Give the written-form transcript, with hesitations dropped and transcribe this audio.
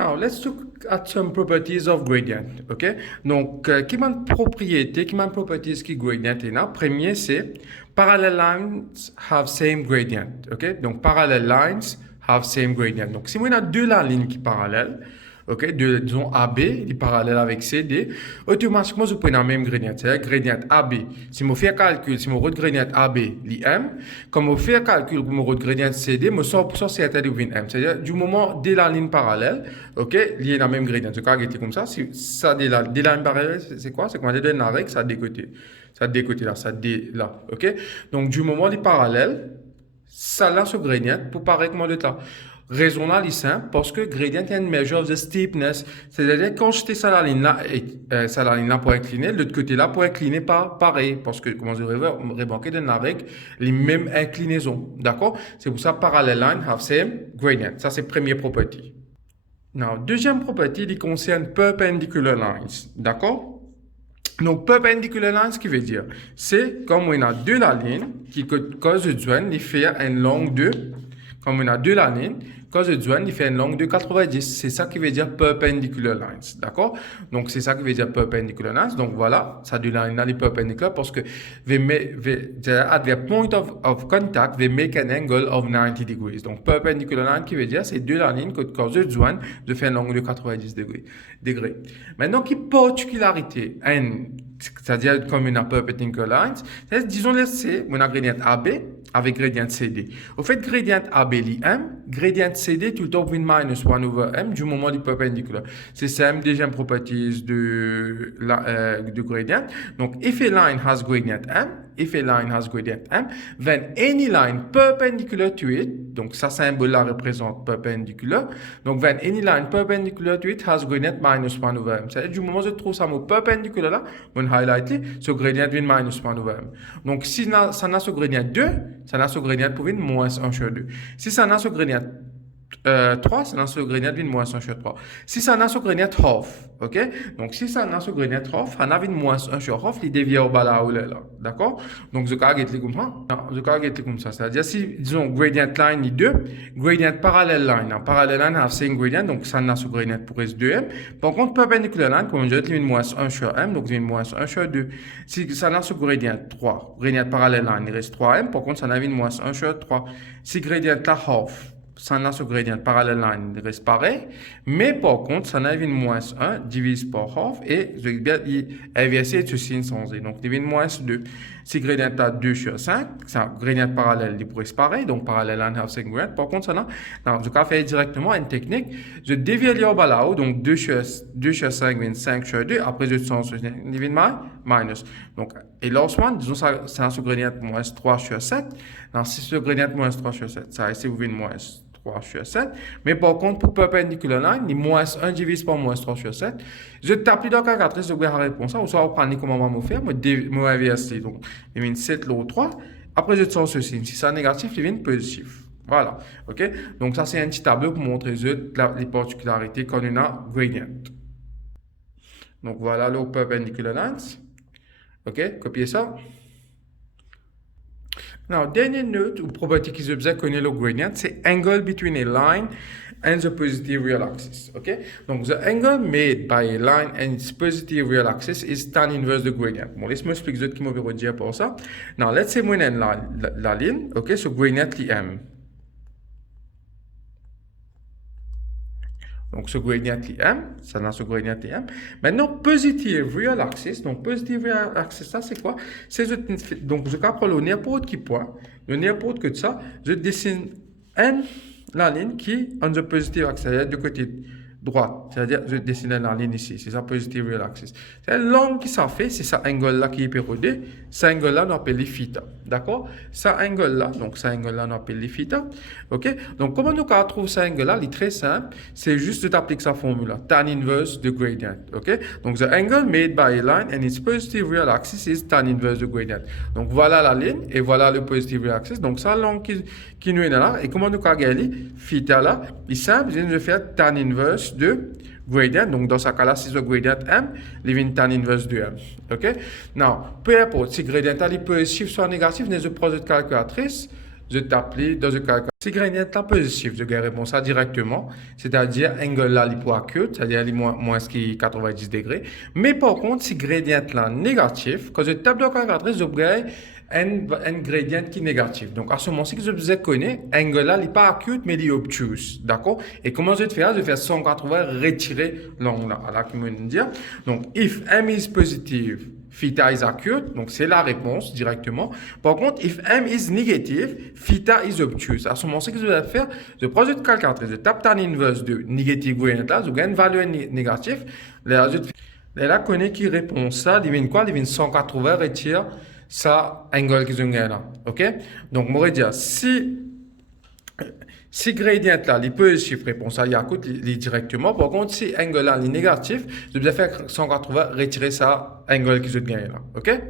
Now, let's look at some properties of gradient, ok? Donc, qui m'a propriété, qui m'a properties qui gradient est là. Premier, c'est parallel lines have same gradient, ok? Donc, parallel lines have same gradient. Donc, si on a deux lignes qui parallèles, ok, disons AB, il est parallèle avec CD, automatiquement, je prends la même gradient. C'est-à-dire gradient AB. Si je fais un calcul, si je route gradient AB, l'IM, comme je fais un calcul pour mon route gradient CD, je 100% certain de M. C'est-à-dire, du moment de la ligne parallèle, ok, il y a la même gradient. Je vais comme ça. Si ça, de la ligne parallèle, c'est quoi? C'est quand on est dans règle, ça décoté. Ça décoté là, ça dé là, ok? Donc, du moment des parallèles, ça là, ce gradient, pour pareil comme de là. Raison là, c'est simple, parce que gradient est une mesure de steepness. C'est-à-dire, quand j'étais sur la ligne là, sur la ligne là pour incliner, l'autre côté là pour incliner pas pareil. Parce que, comment je remarqué dans la règle, les mêmes inclinaisons. D'accord? C'est pour ça, parallel line have same gradient. Ça, c'est première property. Now, deuxième property, il concerne perpendicular lines. D'accord? Donc, perpendicular lines, ce qui veut dire, c'est comme on a deux lignes qui causent du joint, ils font une longue de, comme on a deux lignes, cause de joint, il fait une longue de 90. C'est ça qui veut dire perpendicular lines. D'accord? Donc, c'est ça qui veut dire perpendicular lines. Donc, voilà, ça deux lignes là, les perpendicular parce que at the point of contact, they make an angle of 90 degrees. Donc, perpendicular line qui veut dire, c'est deux lignes qui cause de joint, de faire une longue de 90 degrés. Maintenant, qui particularité, c'est-à-dire comme une perpendicular lines, disons, c'est mon gradient AB avec gradient CD. Au fait, gradient AB, l'IM, gradient CD tout le temps with minus 1 over M du moment du perpendicular. C'est ça, deuxième properties du gradient. Donc, if a line has gradient M, if a line has gradient M, then any line perpendicular to it, donc ça symbole là représente perpendicular, donc then any line perpendicular to it has gradient minus 1 over M. C'est-à-dire, du moment où je trouve ça mot perpendicular là, on highlight ce gradient vient minus 1 over M. Donc, si ça n'a ce gradient 2, ça n'a ce gradient pour venir moins 1 sur 2. Si ça n'a ce gradient 3, ça n'a ce gradient vient moins 1 sur 3. Si ça n'a ce gradient half, ok? Donc, si ça n'a ce gradient half, ça n'a vient moins 1 sur half, il dévie au bas là ou là. D'accord? Donc, je vais regarder comme ça. Je vais regarder comme ça. C'est-à-dire, si, disons, gradient line est 2, gradient parallel line. Parallel line have same gradient, donc ça n'a ce gradient pour S2M. Par contre, perpendicular line, comme je dis, il vient moins 1 sur M, donc il vient moins 1 sur 2. Si ça n'a ce gradient 3, gradient parallel line, il reste 3M, par contre, ça n'a vient moins 1 sur 3. Si gradient là half, ça n'a ce gradient parallèle line il reste pareil, mais par contre, ça n'a une moins 1 divise par half et je vais bien inverser ce signe sans et. Donc, il y a moins 2. Si gradient à 2 sur 5, ça gradient parallèle il reste pareil, donc parallèle line have 5 gradient. Par contre, ça n'a, non, je vais faire directement une technique. Je dévie au bas là-haut, donc 2 sur 5, 5 sur 2, après je sens ce minus. Donc, et last one, disons ça a ce gradient moins 3 sur 7. Non, si ce gradient moins 3 sur 7, ça ici vous venez moins 3 sur 7. Mais par contre, pour perpendicular line, il moins 1 divise par moins 3 sur 7. Je tape dans la calculatrice, je vais répondre ça. Ou soit, vous prenez comment on va faire, je inverser. Donc, il vient 7 l'autre 3. Après, je sens ce signe. Si c'est négatif, il vient positif. Voilà. OK? Donc, ça, c'est un petit tableau pour montrer les particularités qu'on a gradient. Donc, voilà le perpendicular lines. OK? Copiez ça. Now, dernière note ou property qui se connaît le gradient, c'est angle between a line and the positive real axis. Okay? Donc, the angle made by a line and its positive real axis is tan inverse the gradient. Bon, laisse-moi expliquer ce qui m'a veut dire pour ça. Now, let's say moi la ligne, ok, ce gradient li M. Donc, ce gradient li M, ça n'a ce gradient li M. Maintenant, positive real axis. Donc, positive real axis, ça, c'est quoi? Donc, je vais prendre n'importe qui point, n'importe que ça, je dessine la ligne qui est on the positive axis, c'est-à-dire du côté droit. C'est-à-dire, je dessine la ligne ici. C'est ça, positive real axis. C'est l'angle qui ça fait, c'est ça angle-là qui est pérodé. Ça angle-là, on appelle les theta. D'accord? Ça angle-là, donc ça angle-là, on appelle les theta. OK? Donc, comment nous trouver ça angle-là? Il est très simple. C'est juste d'appliquer sa formule, tan inverse the gradient. OK? Donc, the angle made by a line and its positive real axis is tan inverse the gradient. Donc, voilà la ligne et voilà le positive real axis. Donc, ça l'angle qui nous est là. Et comment nous regarder? Theta là, il est simple. Je vais faire tan inverse de gradient. Donc, dans ce cas-là, si le gradient M, il vient tan inverse de M. OK? Now, peu importe si gradient est positif soit négatif, nous prenons notre calculatrice. je tape dans le calcul. Si gradient là positif, je gagne réponse ça directement, c'est-à-dire angle là il est acute, c'est-à-dire il est moins qui 90 degrés. Mais par contre, si gradient là négatif, quand je tape dans le calculatrice, je gagne un gradient qui est négatif. Donc, à ce moment-ci, que je vous connais, angle là, il n'est pas acute, mais il est obtuse. D'accord? Et comment je vais faire? Je vais faire 180, retirer l'angle là. Alors, qui me dire. Donc, if m is positive, theta is acute. Donc, c'est la réponse directement. Par contre, if m is negative, theta is obtuse. À ce moment-ci, que je vais faire? Je prends cette calculatrice, je tape tan inverse de négative gradient là, je gagne une valeur négative. Là, je connais qui répond ça, il vient quoi? Il vient 180, retire ça angle qui est là, ok? Donc, on va dire, si gradient là, il peut chiffre réponse ça, il y a coûte directement. Par contre, si angle là, il est négatif, je vais faire 180, retirer ça angle qui est là, ok?